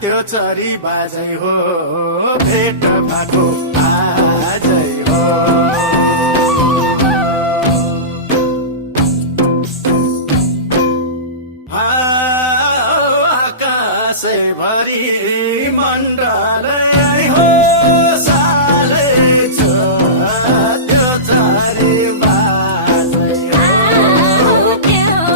त्यो चरी बाजै हो भेट भएको आजै हो आकाशै भरि मण्डलै हो सालै छ त्यो चरी बाजै हो भेट